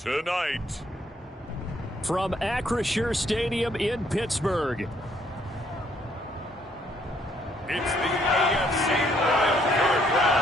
tonight. From Acrisure Stadium in Pittsburgh, it's the AFC Wildcard Round.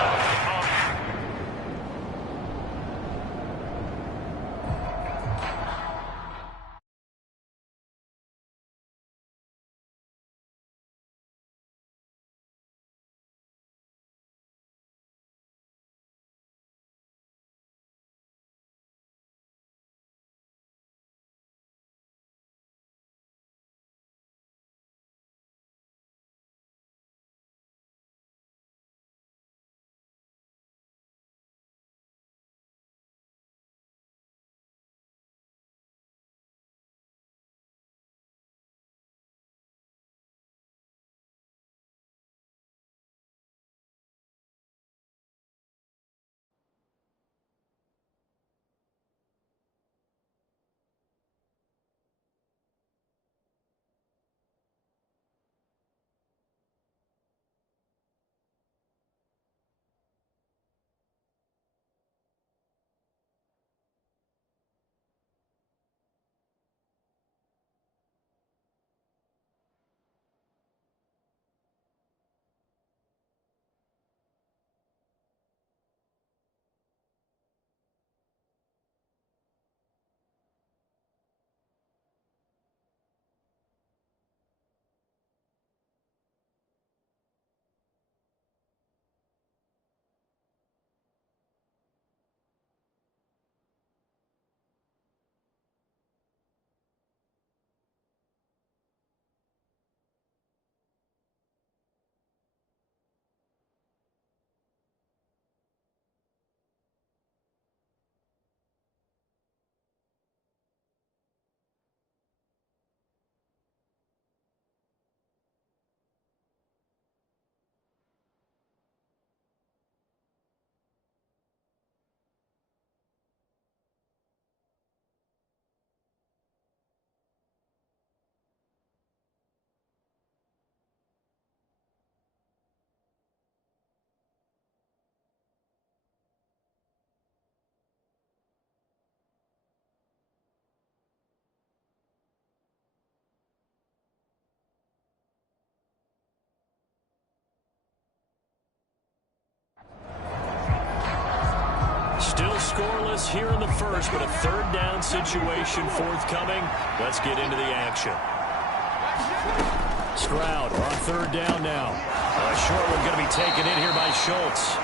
still scoreless here in the first, but a third down situation forthcoming. Let's get into the action. Stroud on third down now. A short one going to be taken in here by Schultz.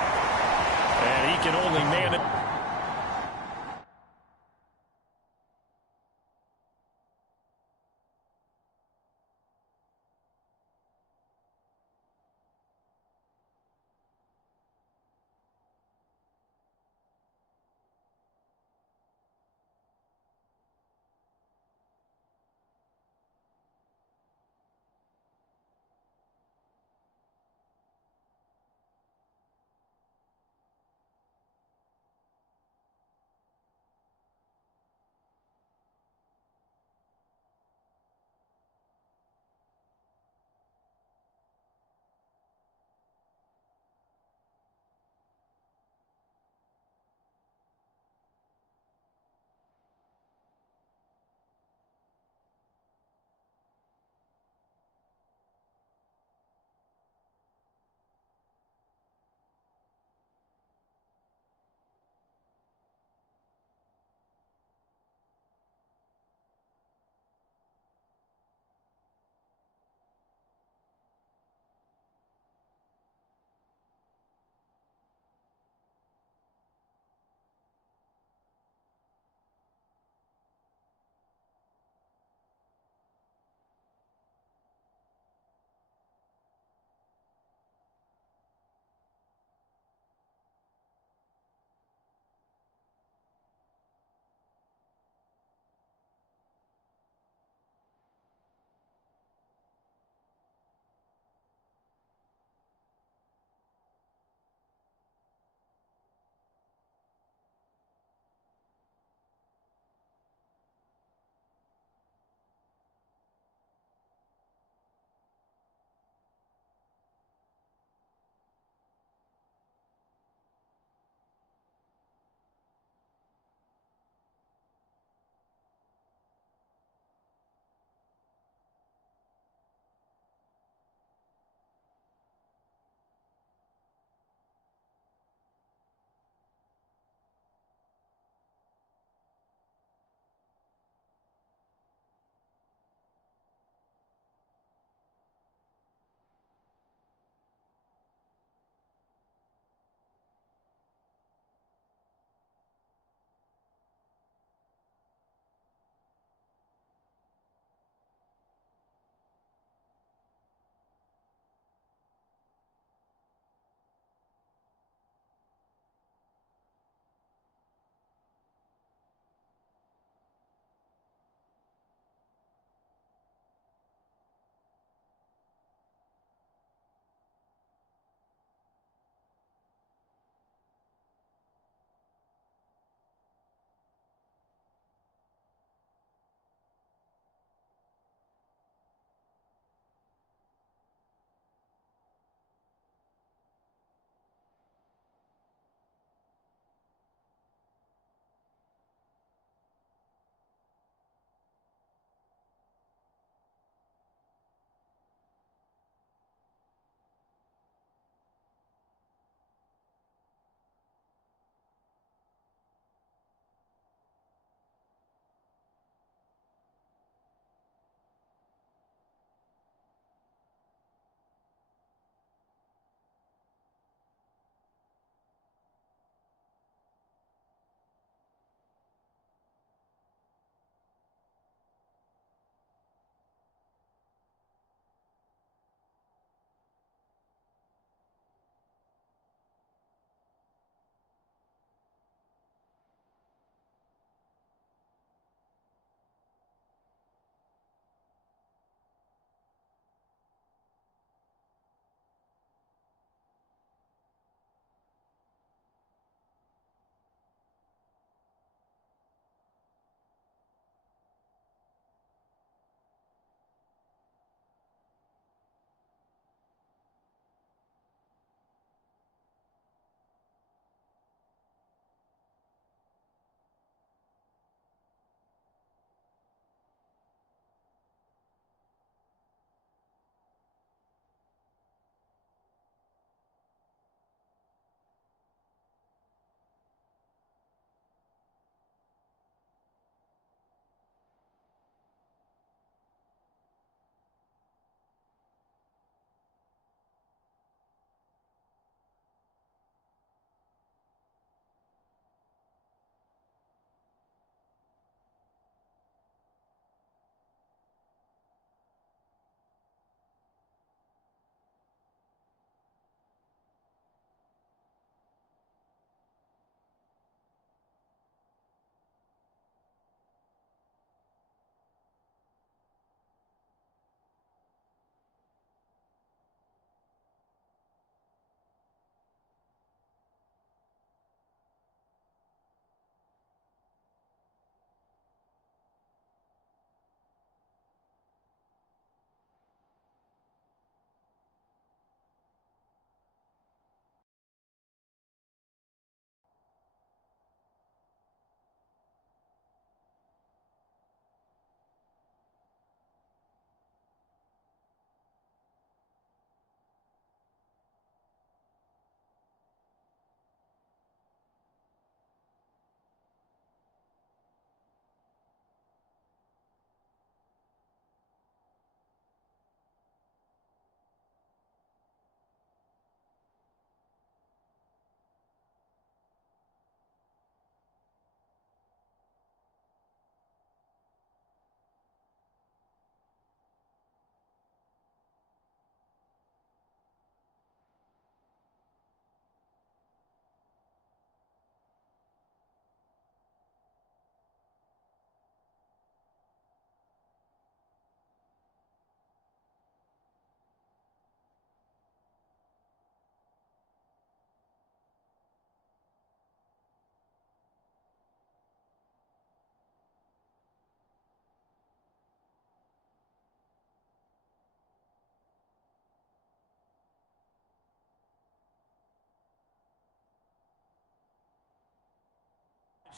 And he can only man it.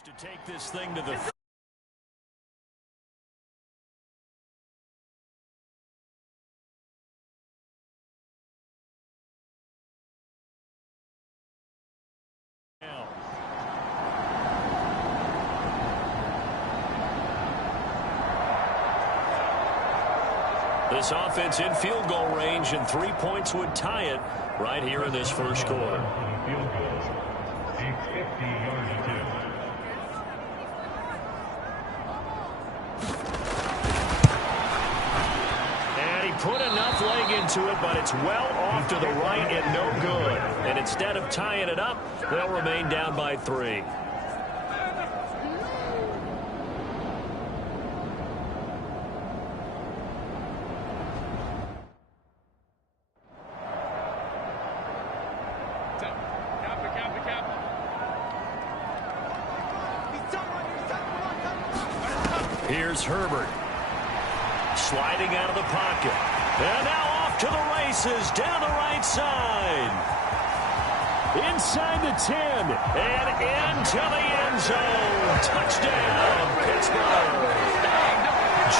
To take this thing to the this offense in field goal range, and 3 points would tie it right here in this first quarter. And he put enough leg into it, but it's well off to the right and no good. And instead of tying it up, they'll remain down by 3. Here's Herbert. Sliding out of the pocket. And now off to the races down the right side. Inside the 10. And into the end zone. Touchdown, Pittsburgh.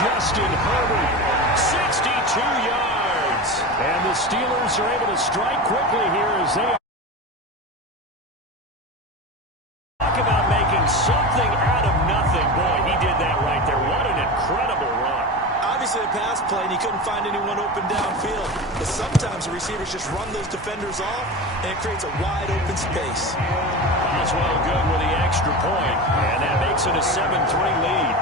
Justin Herbert, 62 yards. And the Steelers are able to strike quickly here as they talk about making something out of nothing. Boy, he did that right there. What an incredible run. Obviously a pass play, and he couldn't find anyone open downfield. But sometimes the receivers just run those defenders off, and it creates a wide open space. Boswell good with the extra point, and that makes it a 7-3 lead.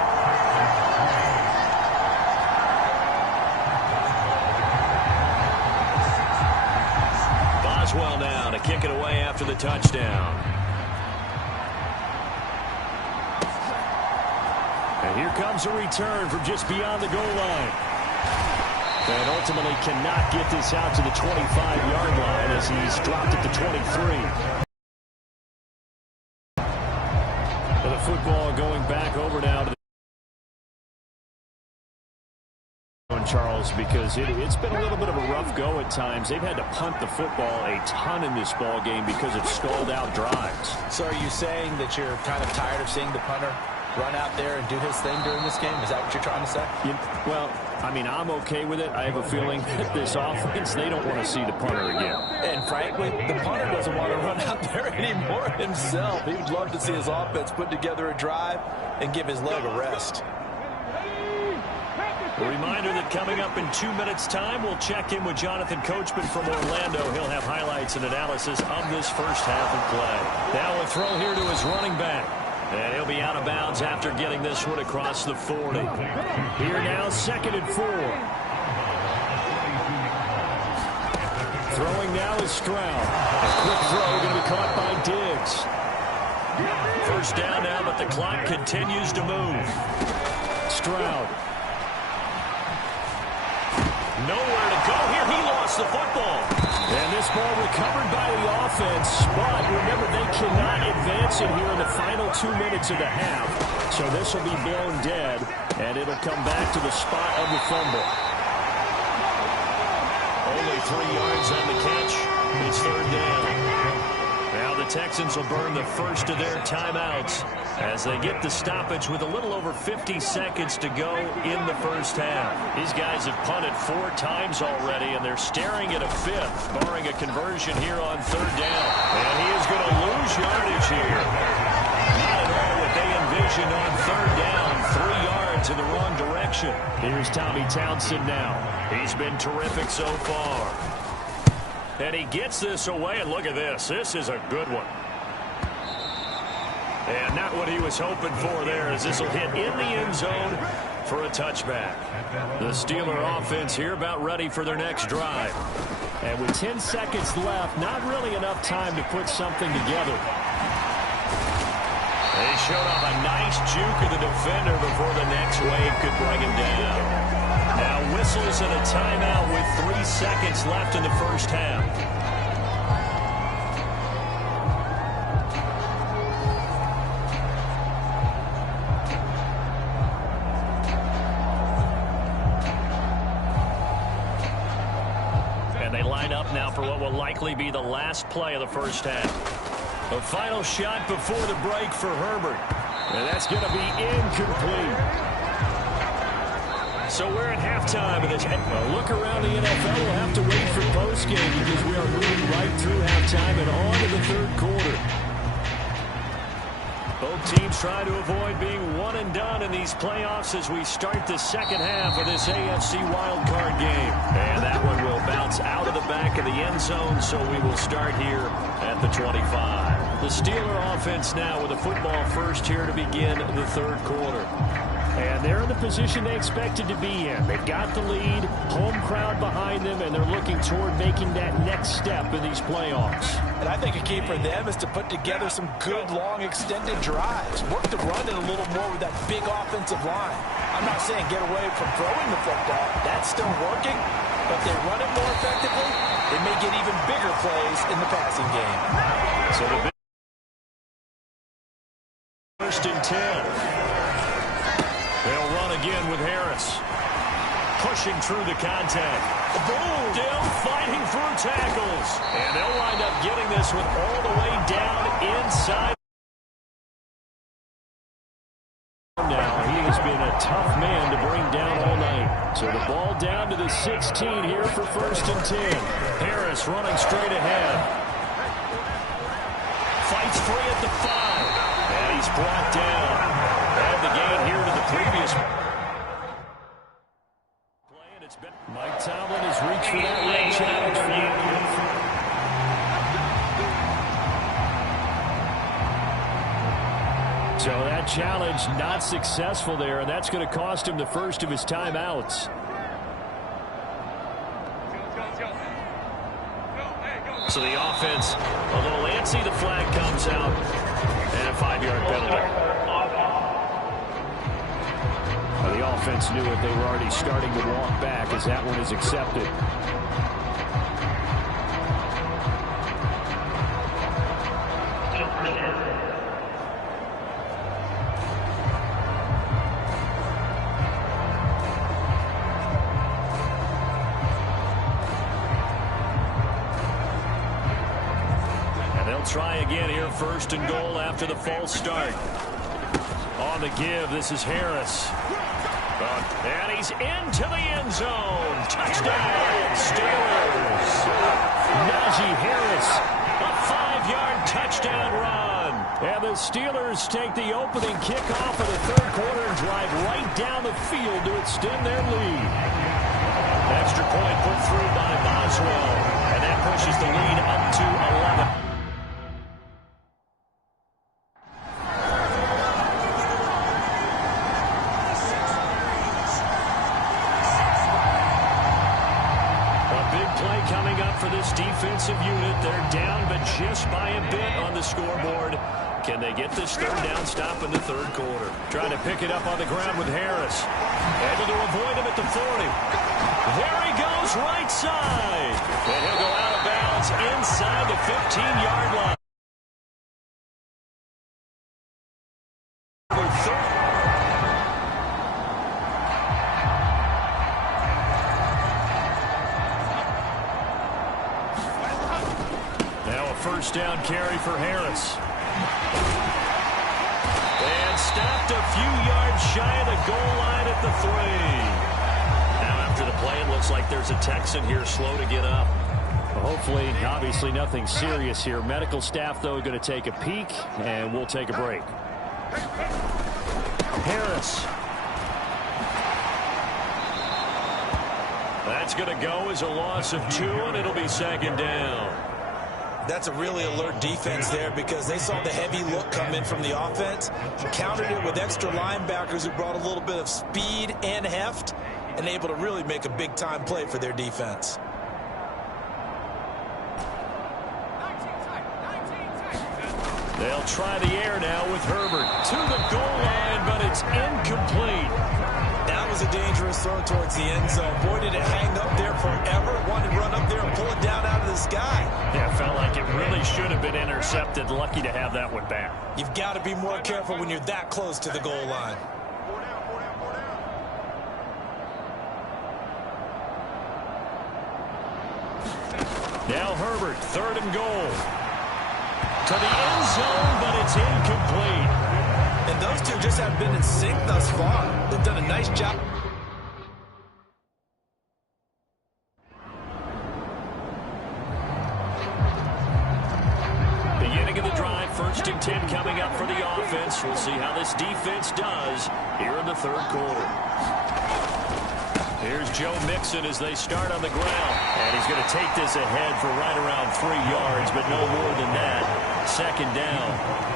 Boswell now to kick it away after the touchdown. And here comes a return from just beyond the goal line. And ultimately cannot get this out to the 25-yard line as he's dropped it to 23. And the football going back over now to the Charles, because it's been a little bit of a rough go at times. They've had to punt the football a ton in this ball game because of stalled out drives. So are you saying that you're kind of tired of seeing the punter run out there and do his thing during this game? Is that what you're trying to say? Well, I mean, I'm okay with it. I have a feeling that this offense, they don't want to see the punter again. And frankly, the punter doesn't want to run out there anymore himself. He would love to see his offense put together a drive and give his leg a rest. A reminder that coming up in 2 minutes' time, we'll check in with Jonathan Coachman from Orlando. He'll have highlights and analysis of this first half of play. Now a throw here to his running back. And he'll be out of bounds after getting this one across the 40. Here now, 2nd and 4. Throwing now is Stroud. A quick throw going to be caught by Diggs. First down now, but the clock continues to move. Stroud. Nowhere to go here. He lost the football. And this ball recovered by the offense. But remember, they cannot advance it here in the final 2 minutes of the half. So this will be blown dead, and it'll come back to the spot of the fumble. Only 3 yards on the catch. It's 3rd down. Now the Texans will burn the first of their timeouts as they get the stoppage with a little over 50 seconds to go in the first half. These guys have punted 4 times already, and they're staring at a 5th, barring a conversion here on 3rd down. And he is going to lose yardage here. Not at all what they envisioned on 3rd down. 3 yards in the wrong direction. Here's Tommy Townsend now. He's been terrific so far. And he gets this away, and look at this. This is a good one. And not what he was hoping for there, as this will hit in the end zone for a touchback. The Steeler offense here about ready for their next drive. And with 10 seconds left, not really enough time to put something together. They showed off a nice juke of the defender before the next wave could bring him down. Now whistles and a timeout with 3 seconds left in the first half. And they line up now for what will likely be the last play of the first half. A final shot before the break for Herbert. And that's going to be incomplete. So we're at halftime of this. A look around the NFL. We'll have to wait for postgame because we are moving right through halftime and on to the third quarter. Both teams trying to avoid being one and done in these playoffs as we start the second half of this AFC wildcard game. And that one will bounce out of the back of the end zone, so we will start here at the 25. The Steeler offense now with a football first here to begin the third quarter. And they're in the position they expected to be in. They've got the lead, home crowd behind them, and they're looking toward making that next step in these playoffs. And I think a key for them is to put together some good, long, extended drives. Work the run in a little more with that big offensive line. I'm not saying get away from throwing the football. That's still working. But if they run it more effectively, they may get even bigger plays in the passing game. So the first and 10. They'll run again with Harris. Pushing through the contact. Boom! Still fighting through tackles. And they'll wind up getting this one all the way down inside. Now, he has been a tough man to bring down all night. So the ball down to the 16 here for first and 10. Harris running straight ahead. Fights free at the 5. And he's brought down. And the gain here to the previous play, and it's been Mike Tomlin has reached for that red challenge for you. So that challenge not successful there, and that's going to cost him the first of his timeouts. So the offense a little antsy. The flag comes out, and a 5-yard penalty. The offense knew it. They were already starting to walk back as that one is accepted. And they'll try again here, first and goal after the false start. On the give, this is Harris. And he's into the end zone. Touchdown, Steelers. Najee Harris, a 5-yard touchdown run. And the Steelers take the opening kickoff of the third quarter and drive right down the field to extend their lead. Extra point put through by Boswell. And that pushes the lead up to 11. For this defensive unit, they're down but just by a bit on the scoreboard. Can they get this third down stop in the third quarter? Trying to pick it up on the ground with Harris. Able to avoid him at the 40. There he goes, right side. And he'll go out of bounds inside the 15-yard line. First down carry for Harris. And stopped a few yards shy of the goal line at the 3. Now after the play, it looks like there's a Texan here slow to get up. Well, hopefully, obviously nothing serious here. Medical staff, though, going to take a peek, and we'll take a break. Harris. That's going to go as a loss of 2, and it'll be second down. That's a really alert defense there because they saw the heavy look come in from the offense, countered it with extra linebackers who brought a little bit of speed and heft, and able to really make a big-time play for their defense. They'll try the air now with Herbert to the goal line, but it's incomplete. That was a dangerous throw towards the end zone. Boy, did it hang up there forever. Wanted to run up there and pull it down out of the sky. Yeah, it felt like it really should have been intercepted. Lucky to have that one back. You've got to be more careful when you're that close to the goal line. Now Herbert, third and goal. To the end zone, but it's incomplete. And And those two just have been in sync thus far. They've done a nice job. Beginning of the drive, 1st and 10 coming up for the offense. We'll see how this defense does here in the 3rd quarter. Here's Joe Mixon as they start on the ground. And he's going to take this ahead for right around 3 yards, but no more than that. 2nd down.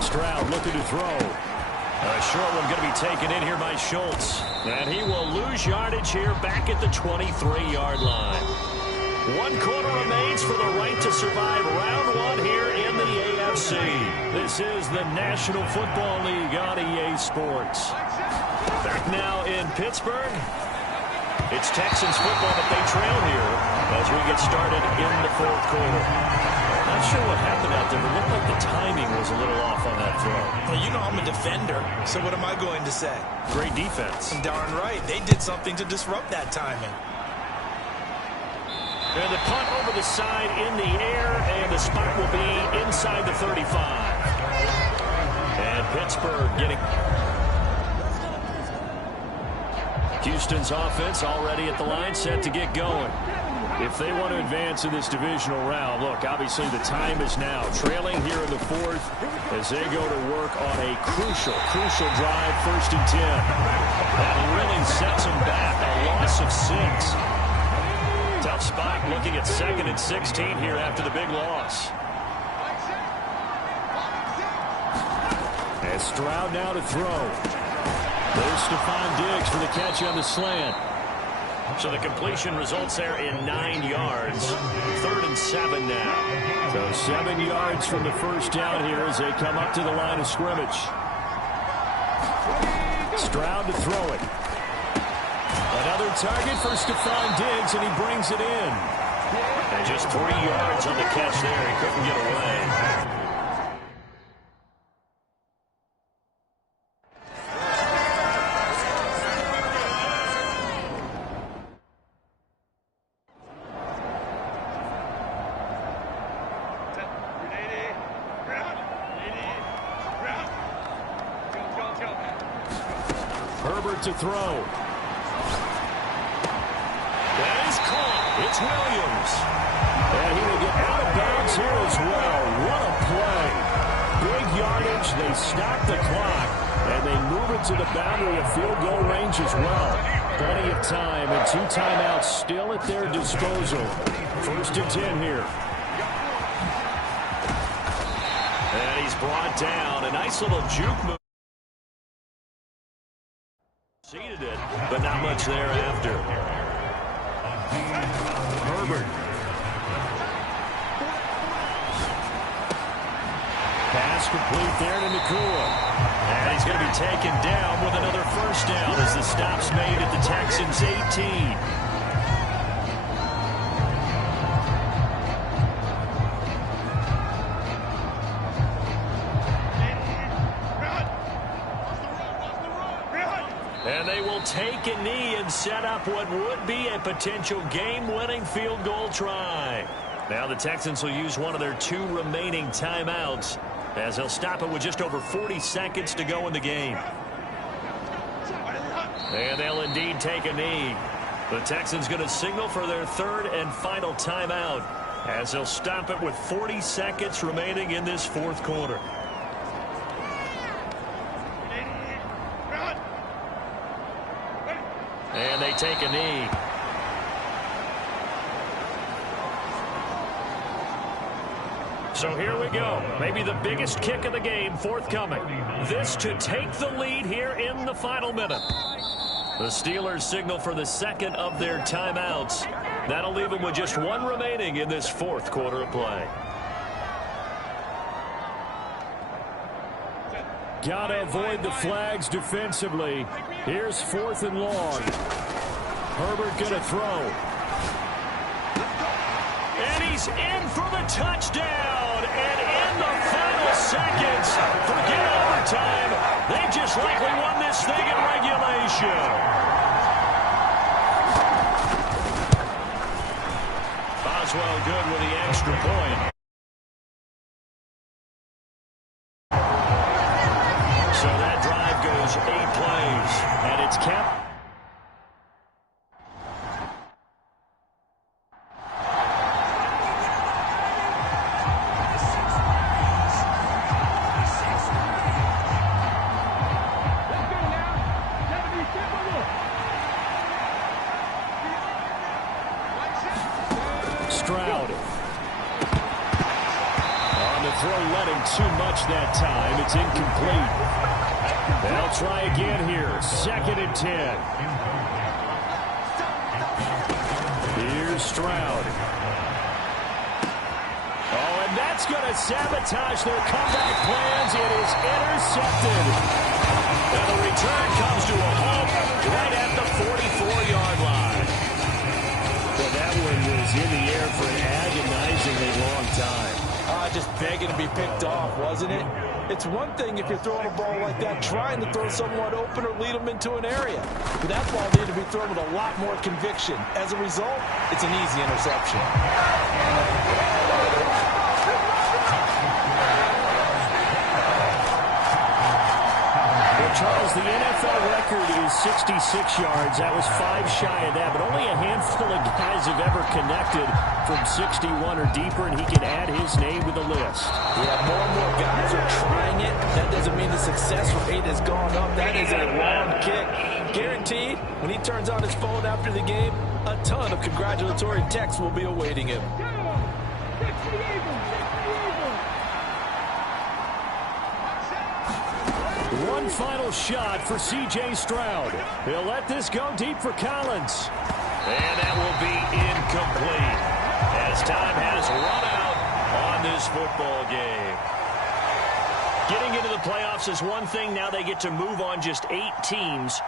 Stroud looking to throw. A short one going to be taken in here by Schultz. And he will lose yardage here back at the 23-yard line. 1 quarter remains for the right to survive round 1 here in the AFC. This is the National Football League on EA Sports. Back now in Pittsburgh. It's Texans football, but they trail here as we get started in the 4th quarter. Not sure what happened out there, but it looked like the timing was a little off on that throw. Well, you know I'm a defender, so what am I going to say? Great defense. Darn right. They did something to disrupt that timing. And the punt over the side in the air, and the spot will be inside the 35. And Pittsburgh getting... Houston's offense already at the line, set to get going. If they want to advance in this divisional round, look, obviously the time is now. Trailing here in the 4th as they go to work on a crucial drive, 1st and 10. That really sets them back, a loss of 6. Tough spot looking at 2nd and 16 here after the big loss. As Stroud now to throw. There's Stephon Diggs for the catch on the slant. So the completion results there in 9 yards. 3rd and 7 now. So 7 yards from the 1st down here as they come up to the line of scrimmage. Stroud to throw it. Another target for Stephon Diggs, and he brings it in. And just 3 yards on the catch there. He couldn't get away. Herbert to throw. That is caught. It's Williams. And he will get out of bounds here as well. What a play. Big yardage. They stop the clock. And they move it to the boundary of field goal range as well. Plenty of time and 2 timeouts still at their disposal. 1st and 10 here. And he's brought down. A nice little juke move. Seeded it, but not much thereafter. Herbert. Pass complete there to Nakua. And he's going to be taken down with another 1st down as the stop's made at the Texans' 18. And they will take a knee and set up what would be a potential game-winning field goal try. Now the Texans will use one of their 2 remaining timeouts as they'll stop it with just over 40 seconds to go in the game. And they'll indeed take a knee. The Texans going to signal for their 3rd and final timeout as they'll stop it with 40 seconds remaining in this 4th quarter. And they take a knee. So here we go. Maybe the biggest kick of the game forthcoming. This to take the lead here in the final minute. The Steelers signal for the 2nd of their timeouts. That'll leave them with just 1 remaining in this 4th quarter of play. Gotta avoid the flags defensively. Here's 4th and long. Herbert gonna throw. And he's in for the touchdown. And in the final seconds, forget overtime. They just likely won this thing in regulation. Boswell good with the extra point. So that drive goes 8 plays, and it's kept. Stroud. On the throw, letting too much that time. It's incomplete. They'll try again here. 2nd and 10. Here's Stroud. Oh, and that's going to sabotage their comeback plans. It is intercepted. And the return comes to a halt right at the 44-yard line. Well, that one was in the air for an agonizingly long time. Just begging to be picked off, wasn't it? It's one thing if you're throwing a ball like that, trying to throw someone open or lead them into an area. But that ball needed to be thrown with a lot more conviction. As a result, it's an easy interception. Charles, the NFL record is 66 yards. That was 5 shy of that, but only a handful of guys have ever connected from 61 or deeper, and he can add his name to the list. Yeah, more and more guys are trying it. That doesn't mean the success rate has gone up. That is a long kick. Guaranteed, when he turns on his phone after the game, a ton of congratulatory texts will be awaiting him. One final shot for C.J. Stroud. He'll let this go deep for Collins. And that will be incomplete as time has run out on this football game. Getting into the playoffs is one thing. Now they get to move on just 8 teams.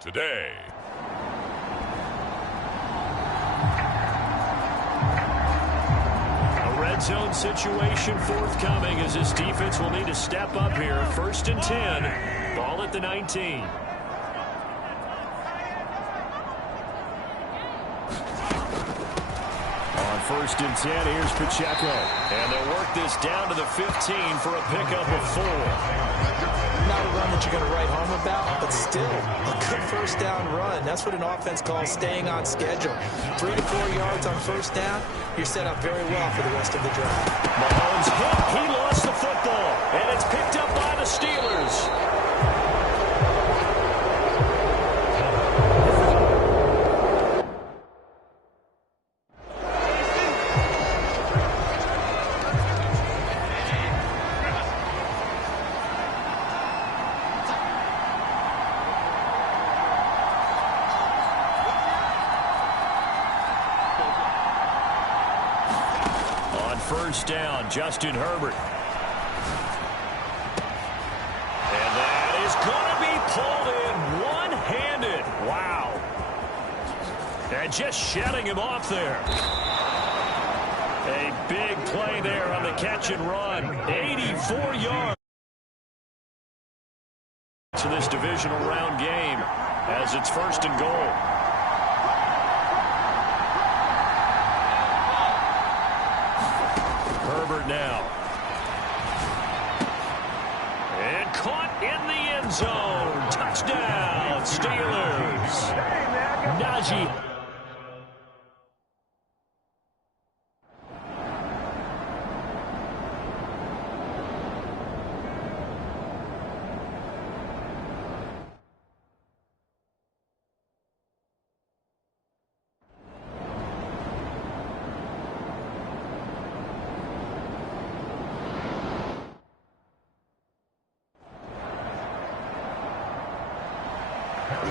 Today. A red zone situation forthcoming as this defense will need to step up here. 1st and 10. Ball at the 19. On 1st and 10, here's Pacheco. And they'll work this down to the 15 for a pickup of 4. Not a run that you're going to write home about, but still a good 1st down run. That's what an offense calls staying on schedule. 3 to 4 yards on 1st down, you're set up very well for the rest of the drive. Mahomes hit. He lost the football, and it's picked up by the Steelers. first down. Justin Herbert. And that is going to be pulled in one-handed. Wow. And just shutting him off there. A big play there on the catch and run. 84 yards. To this divisional round game as it's first and goal. Herbert now. And caught in the end zone. Touchdown, Steelers. Najee.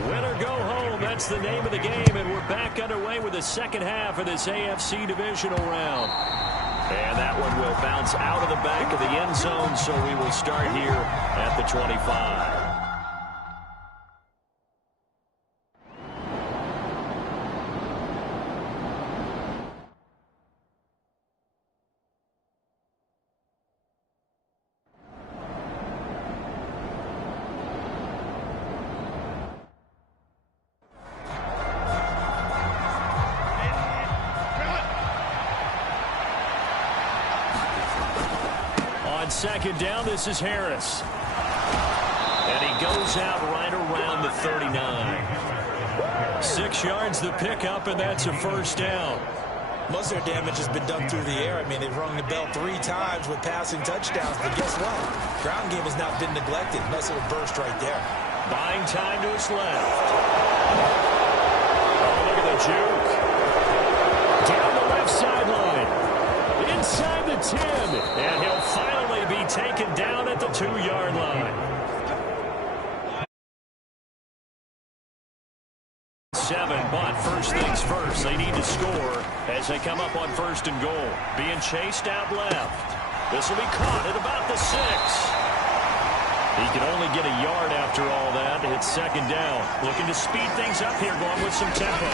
Win or go home, that's the name of the game, and we're back underway with the second half of this AFC divisional round. And that one will bounce out of the back of the end zone, so we will start here at the 25. Second down, this is Harris. And he goes out right around the 39. 6 yards the pickup, and that's a first down. Most of their damage has been done through the air. I mean, they've rung the bell 3 times with passing touchdowns, but guess what? Ground game has not been neglected. Nice little burst right there. Buying time to his left. Oh, look at the juke. Down the left sideline. Inside the 10. And he'll finally be taken down at the 2-yard line. 7, but first things first, they need to score as they come up on first and goal. Being chased out left. This will be caught at about the 6. He can only get a yard after all that. It's second down. Looking to speed things up here, going with some tempo.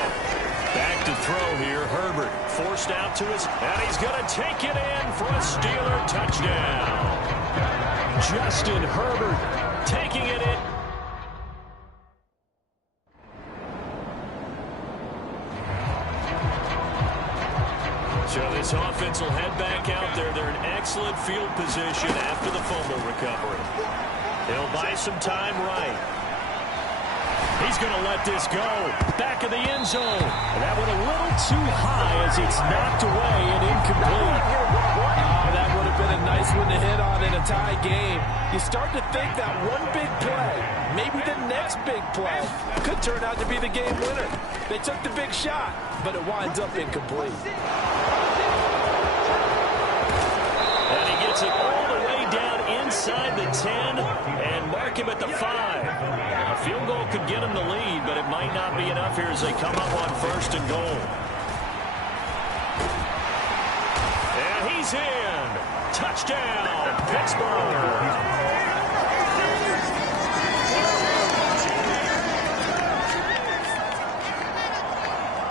Back to throw here, Herbert. Forced out to his, and he's going to take it in for a Steeler touchdown. Justin Herbert taking it in. So this offense will head back out there. They're in excellent field position after the fumble recovery. They'll buy some time right. He's going to let this go. Back of the end zone. And that went a little too high as it's knocked away and incomplete. Oh, that would have been a nice one to hit on in a tie game. You start to think that one big play, maybe the next big play, could turn out to be the game winner. They took the big shot, but it winds up incomplete. And he gets it all the way down inside the 10 and mark him at the 5. A field goal could get him the lead, but it might not be enough here as they come up on first and goal. And he's in. Touchdown, Pittsburgh.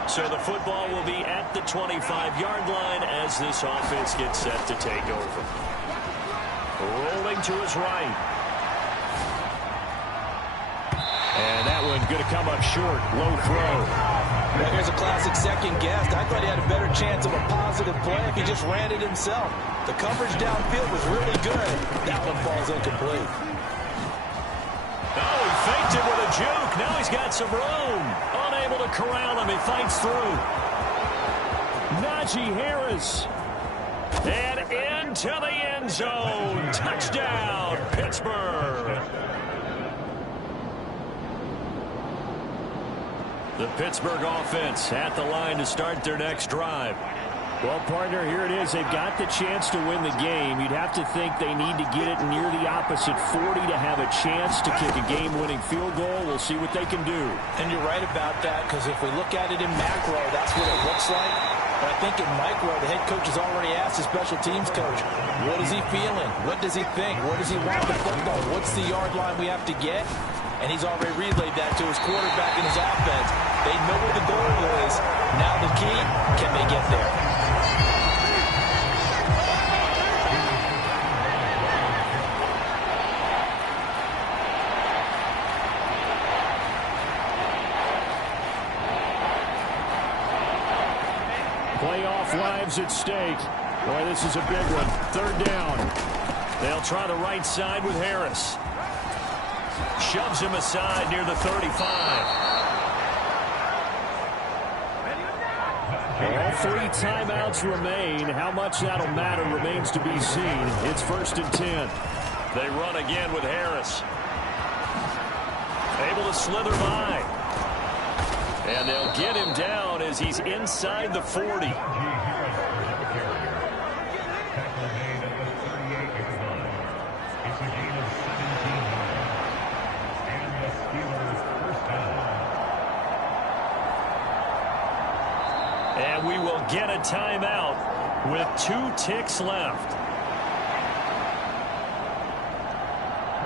So the football will be at the 25-yard line as this offense gets set to take over. Rolling to his right. And that one going to come up short. Low throw. Well, here's a classic second guess. I thought he had a better chance of a positive play if he just ran it himself. The coverage downfield was really good. That one falls incomplete. Oh, he faked it with a juke. Now he's got some room. Unable to corral him. He fights through. Najee Harris. And into the end zone. Touchdown, Pittsburgh. The Pittsburgh offense at the line to start their next drive. Well, partner, here it is. They've got the chance to win the game. You'd have to think they need to get it near the opposite 40 to have a chance to kick a game-winning field goal. We'll see what they can do. And you're right about that, because if we look at it in macro, that's what it looks like. But I think in micro, the head coach has already asked the special teams coach, what is he feeling? What does he think? What does he want the football? What's the yard line we have to get? And he's already relayed that to his quarterback and his offense. They know what the goal is. Now the key, can they get there? Playoff lives at stake. Boy, this is a big one. Third down. They'll try the right side with Harris. Shoves him aside near the 35. All 3 timeouts remain. How much that'll matter remains to be seen. It's 1st and 10. They run again with Harris. Able to slither by. And they'll get him down as he's inside the 40. And we will get a timeout with 2 ticks left.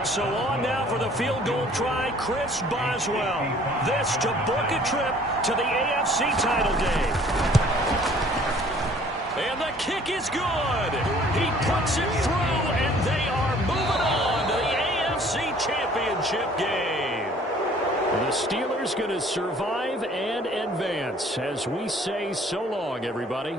So on now for the field goal try, Chris Boswell. This to book a trip to the AFC title game. And the kick is good. He puts it through, and they are moving on to the AFC championship game. The Steelers going to survive and advance as we say so long, everybody.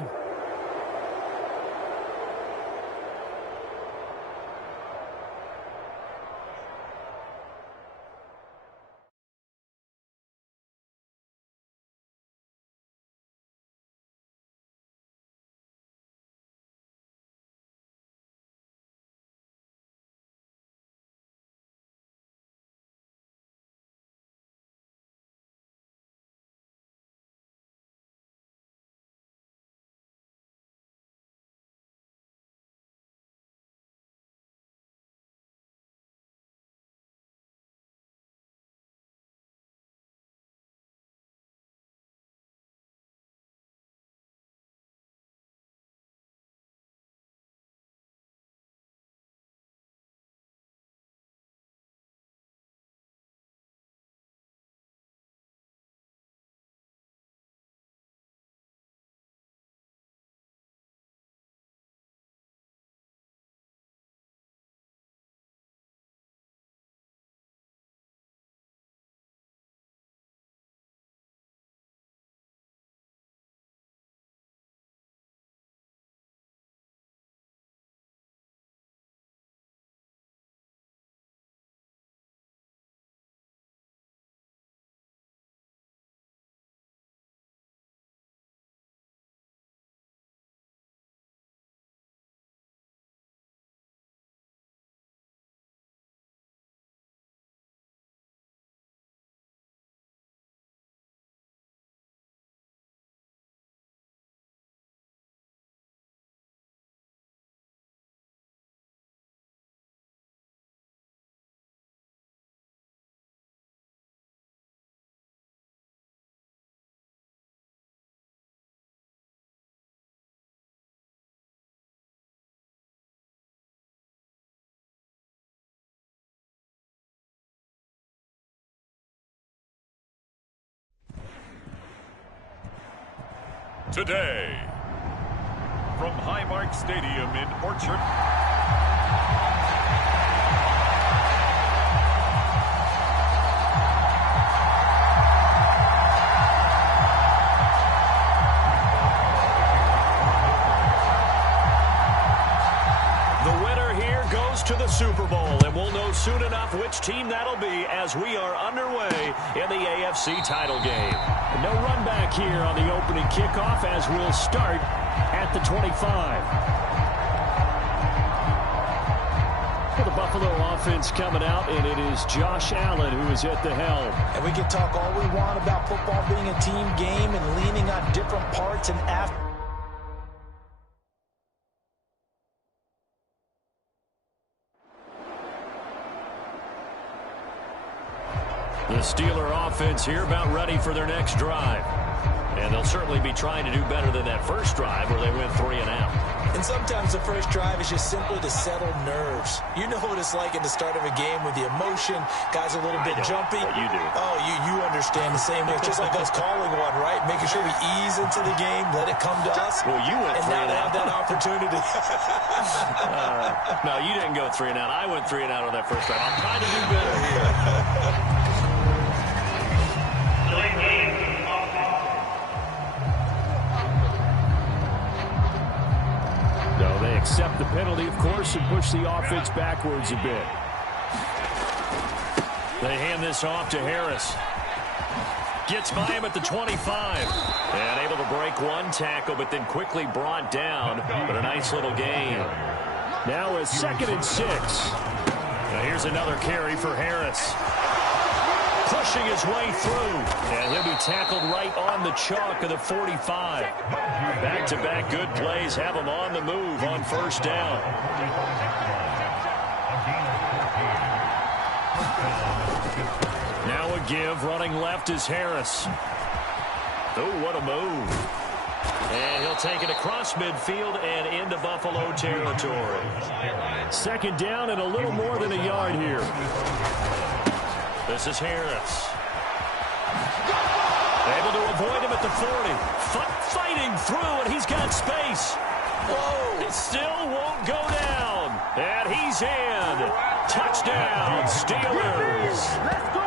Today, from Highmark Stadium in Orchard. The winner here goes to the Super Bowl, and we'll know soon enough which team that'll be as we are underway in the AFC title game. No run back here on the opening kickoff as we'll start at the 25. For the Buffalo offense coming out, and it is Josh Allen who is at the helm. And we can talk all we want about football being a team game and leaning on different parts and after. The Steeler offense here about ready for their next drive. And they'll certainly be trying to do better than that first drive where they went 3 and out. And sometimes the first drive is just simply to settle nerves. You know what it's like at the start of a game with the emotion. Guys are a little bit jumpy. You do. Oh, you understand the same way. It's just like us calling one, right? Making sure we ease into the game, let it come to us. Well, you went 3 and and now out. they have that opportunity. No, you didn't go 3 and out. I went 3 and out on that first drive. I'm trying to do better here. No, they accept the penalty, of course, and push the offense backwards a bit. They hand this off to Harris. Gets by him at the 25. And able to break one tackle, but then quickly brought down. But a nice little gain. Now a 2nd and 6. Now here's another carry for Harris. Pushing his way through. And he'll be tackled right on the chalk of the 45. Back-to-back good plays have him on the move on first down. Now a give. Running left is Harris. Oh, what a move. And he'll take it across midfield and into Buffalo territory. 2nd down and a little more than a yard here. This is Harris. Able to avoid him at the 40. Fighting through, and he's got space. Whoa! It still won't go down. And he's in. Touchdown, Steelers. Let's go.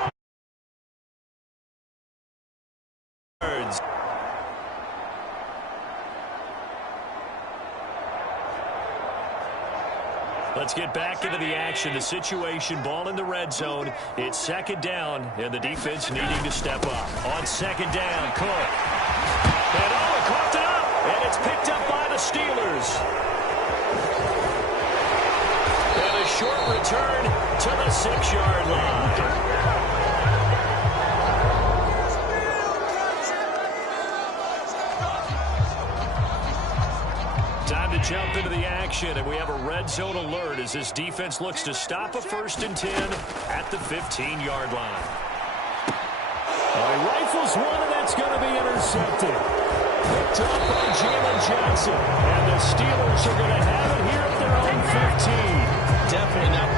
Let's get back into the action. The situation, ball in the red zone. It's 2nd down, and the defense needing to step up. On 2nd down, Cook. And oh, it caught it up, and it's picked up by the Steelers. And a short return to the 6-yard line. Time to jump into the action, and we have a red zone alert as this defense looks to stop a 1st and 10 at the 15-yard line. He rifles one, and that's going to be intercepted. Picked up by Jalen Johnson. And the Steelers are going to have it here at their own 15. Definitely not.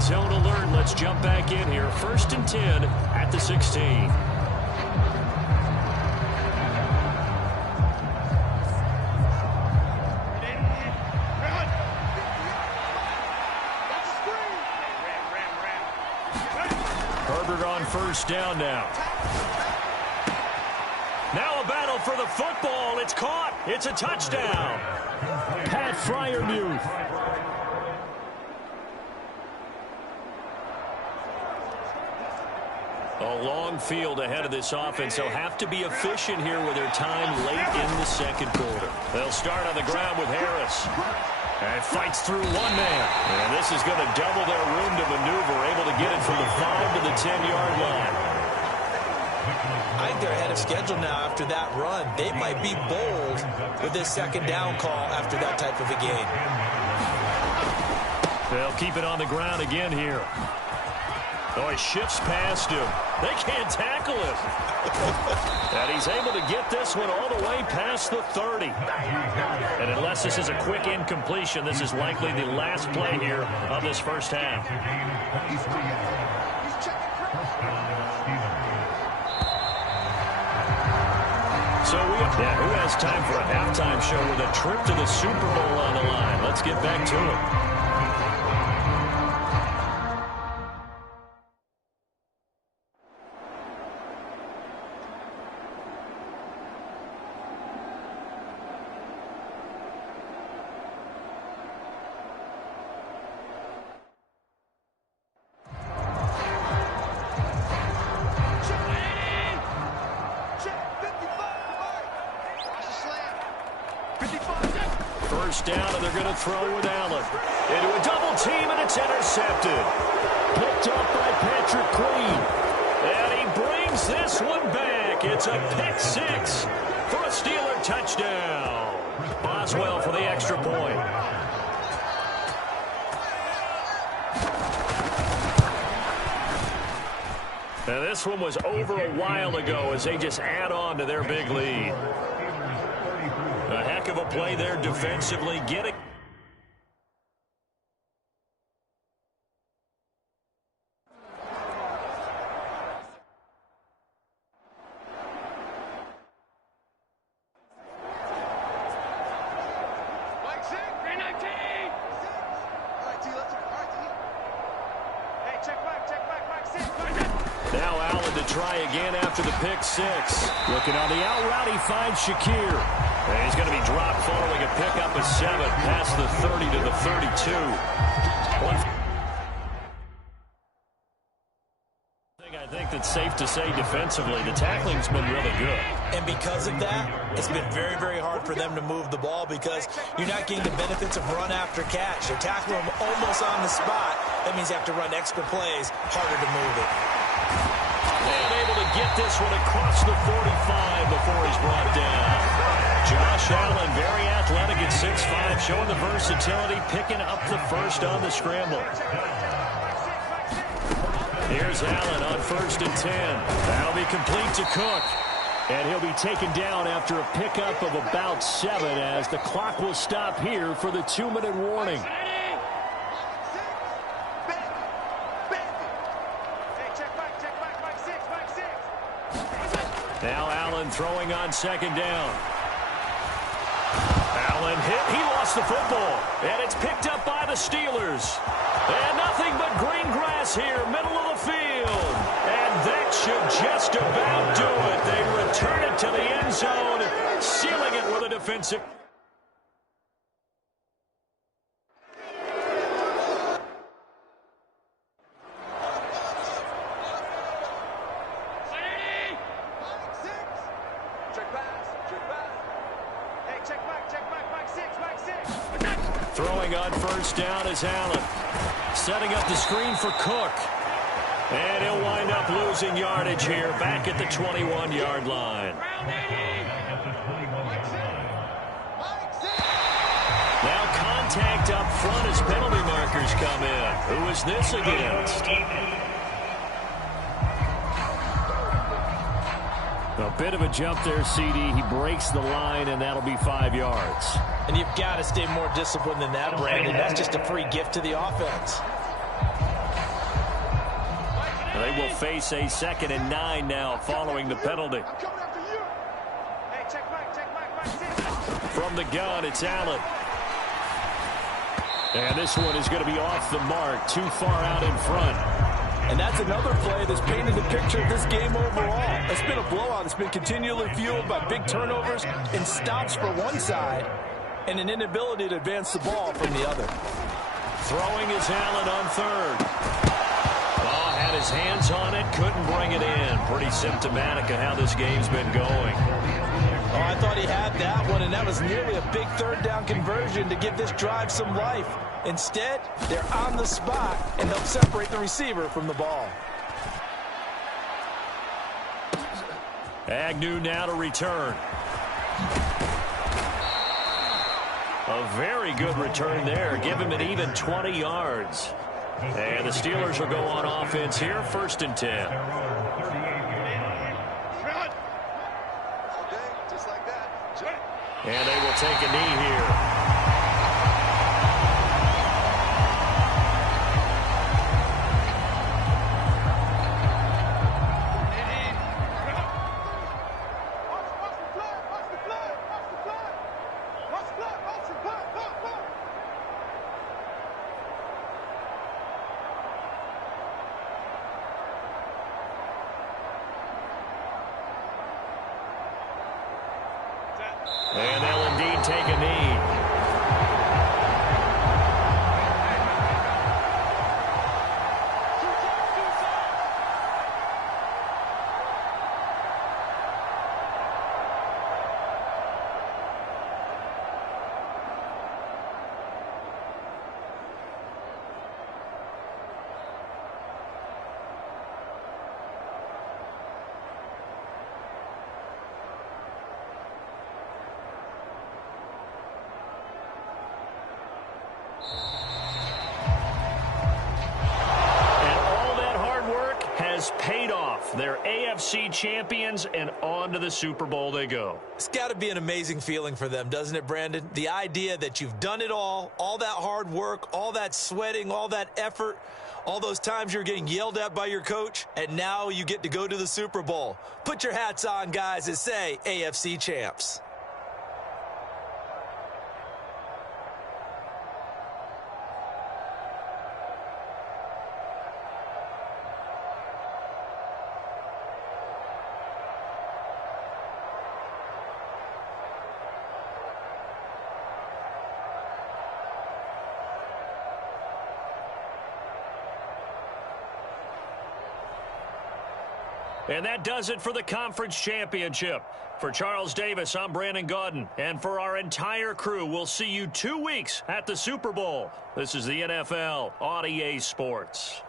Zone alert. Let's jump back in here. 1st and 10 at the 16. Herbert on 1st down now. Now a battle for the football. It's caught. It's a touchdown. Pat Freiermuth. A long field ahead of this offense. They'll have to be efficient here with their time late in the 2nd quarter. They'll start on the ground with Harris. And fights through one man. And this is going to double their room to maneuver, able to get it from the 5 to the 10-yard line. I think they're ahead of schedule now after that run. They might be bold with this 2nd down call after that type of a game. They'll keep it on the ground again here. Oh, he shifts past him. They can't tackle him. And he's able to get this one all the way past the 30. And unless this is a quick incompletion, this is likely the last play here of this first half. So who has time for a halftime show with a trip to the Super Bowl on the line? Let's get back to it. First down, and they're going to throw with Allen. Into a double team, and it's intercepted. Picked up by Patrick Queen. And he brings this one back. It's a pick 6 for a Steeler touchdown. Boswell for the extra point. And this one was over a while ago as they just add on to their big lead. A heck of a play there defensively, getting... Now Allen to try again after the pick six. Looking on the out route, he finds Shakir. And he's going to be dropped following a pickup of 7 past the 30 to the 32. I think that's safe to say defensively, the tackling's been really good. And because of that, it's been very, very hard for them to move the ball because you're not getting the benefits of run after catch. They're tackling them almost on the spot. That means you have to run extra plays, harder to move it. And able to get this one across the 45 before he's brought down. Josh Allen, very athletic at 6'5", showing the versatility, picking up the first on the scramble. Here's Allen on 1st and 10. That'll be complete to Cook. And he'll be taken down after a pickup of about 7 as the clock will stop here for the 2-minute warning. Now Allen throwing on 2nd down. Allen hit. He lost the football. And it's picked up by the Steelers. And nothing but green grass here, middle of the field. And that should just about do it. They return it to the end zone, sealing it with a defensive. Throwing on 1st down is Allen. Setting up the screen for Cook. And he'll wind up losing yardage here back at the 21-yard line. Now contact up front as penalty markers come in. Who is this against? A bit of a jump there, CD. He breaks the line, and that'll be 5 yards. And you've got to stay more disciplined than that, Brandon. That's just a free gift to the offense. They will face a 2nd and 9 now following the penalty. From the gun, it's Allen. And this one is going to be off the mark, too far out in front. And that's another play that's painted the picture of this game overall. It's been a blowout. It's been continually fueled by big turnovers and stops for one side and an inability to advance the ball from the other. Throwing is Allen on 3rd. Oh, had his hands on it, couldn't bring it in. Pretty symptomatic of how this game's been going. Oh, I thought he had that one, and that was nearly a big 3rd down conversion to give this drive some life. Instead, they're on the spot and help separate the receiver from the ball. Agnew now to return. A very good return there. Give him an even 20 yards. And the Steelers will go on offense here, 1st and 10. And they will take a knee here. And they'll indeed take a knee. AFC champions, and on to the Super Bowl they go. It's got to be an amazing feeling for them, doesn't it, Brandon? The idea that you've done it all that hard work, all that sweating, all that effort, all those times you're getting yelled at by your coach, and now you get to go to the Super Bowl. Put your hats on, guys, and say AFC champs. And that does it for the conference championship. For Charles Davis, I'm Brandon Gaudin. And for our entire crew, we'll see you 2 weeks at the Super Bowl. This is the NFL on EA Sports.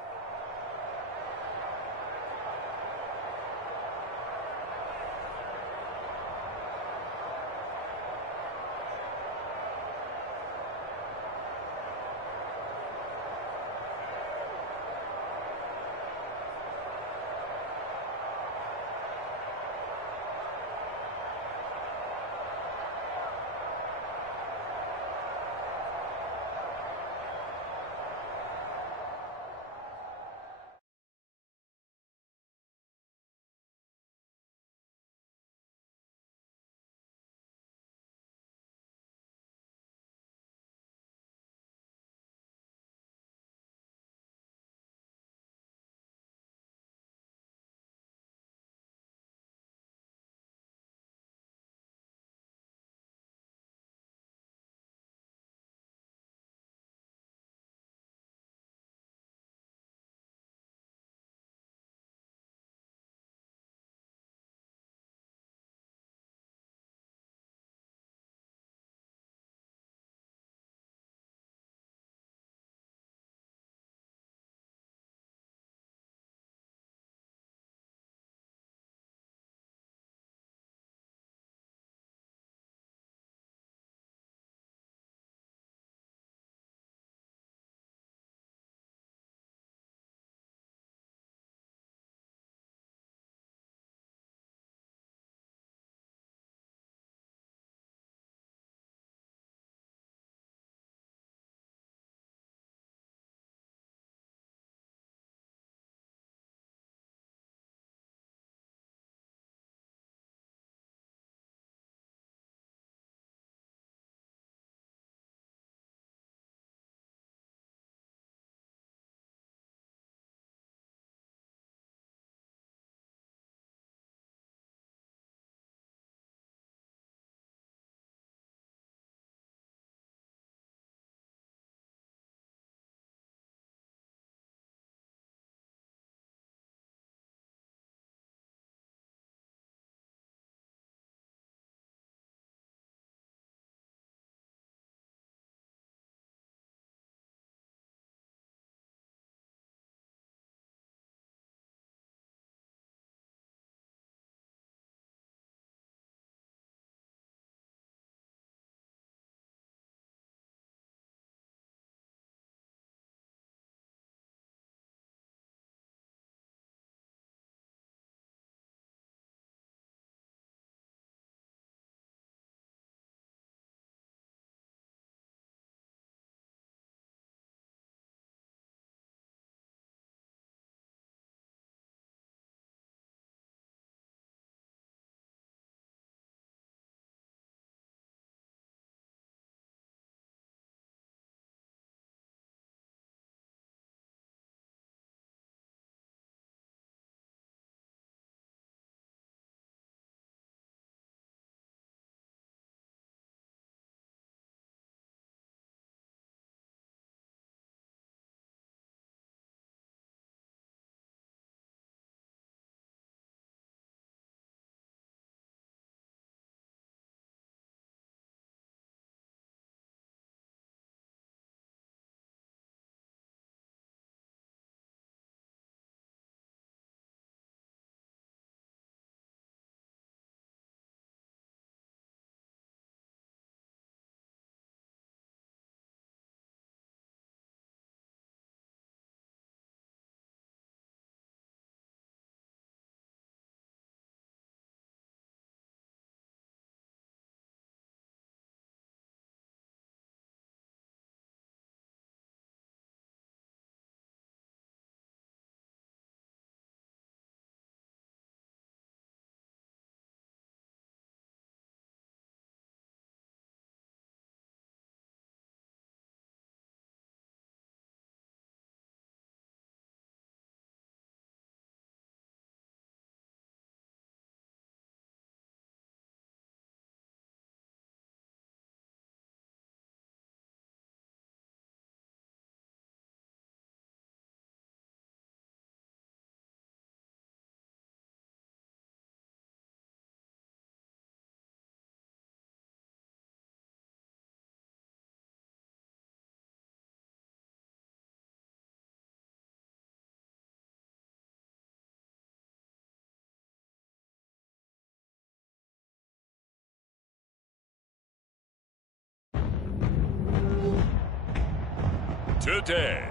Today,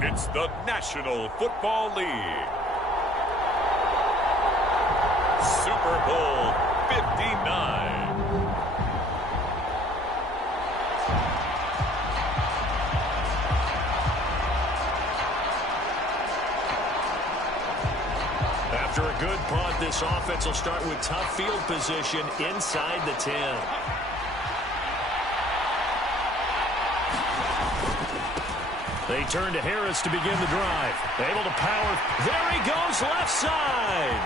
it's the National Football League. Super Bowl 59. After a good punt, this offense will start with tough field position inside the 10. They turn to Harris to begin the drive. Able to power. There he goes, left side.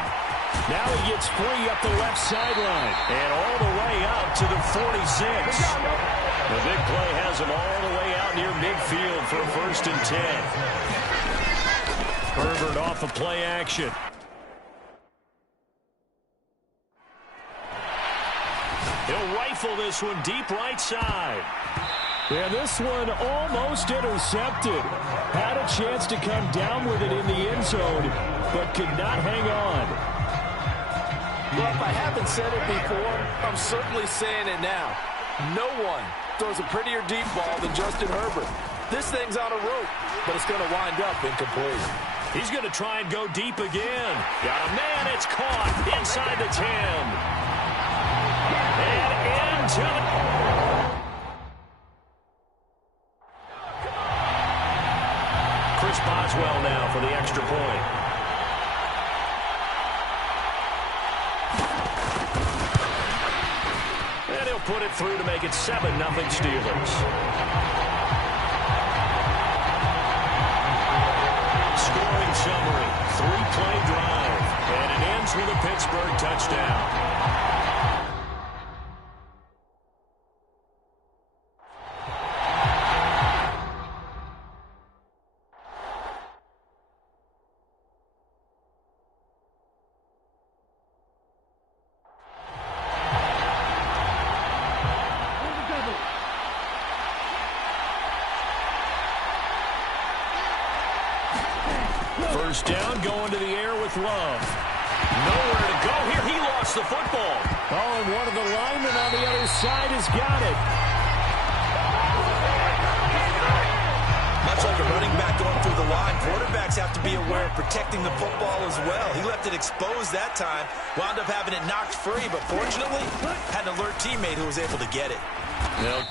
Now he gets free up the left sideline. And all the way out to the 46. The big play has him all the way out near midfield for a 1st and 10. Herbert off of play action. He'll rifle this one deep right side. Yeah, this one almost intercepted. Had a chance to come down with it in the end zone, but could not hang on. Well, if I haven't said it before, I'm certainly saying it now. No one throws a prettier deep ball than Justin Herbert. This thing's on a rope, but it's going to wind up incomplete. He's going to try and go deep again. Got a man, it's caught inside the 10. And into the... Chris Boswell now for the extra point. And he'll put it through to make it 7-0 Steelers. Scoring summary, 3-play drive, and it ends with a Pittsburgh touchdown. First down, going to the air with Love. Nowhere to go here. He lost the football. Oh, and one of the linemen on the other side has got it. Much like a running back going through the line, quarterbacks have to be aware of protecting the football as well. He left it exposed that time, wound up having it knocked free, but fortunately, had an alert teammate who was able to get it. Well,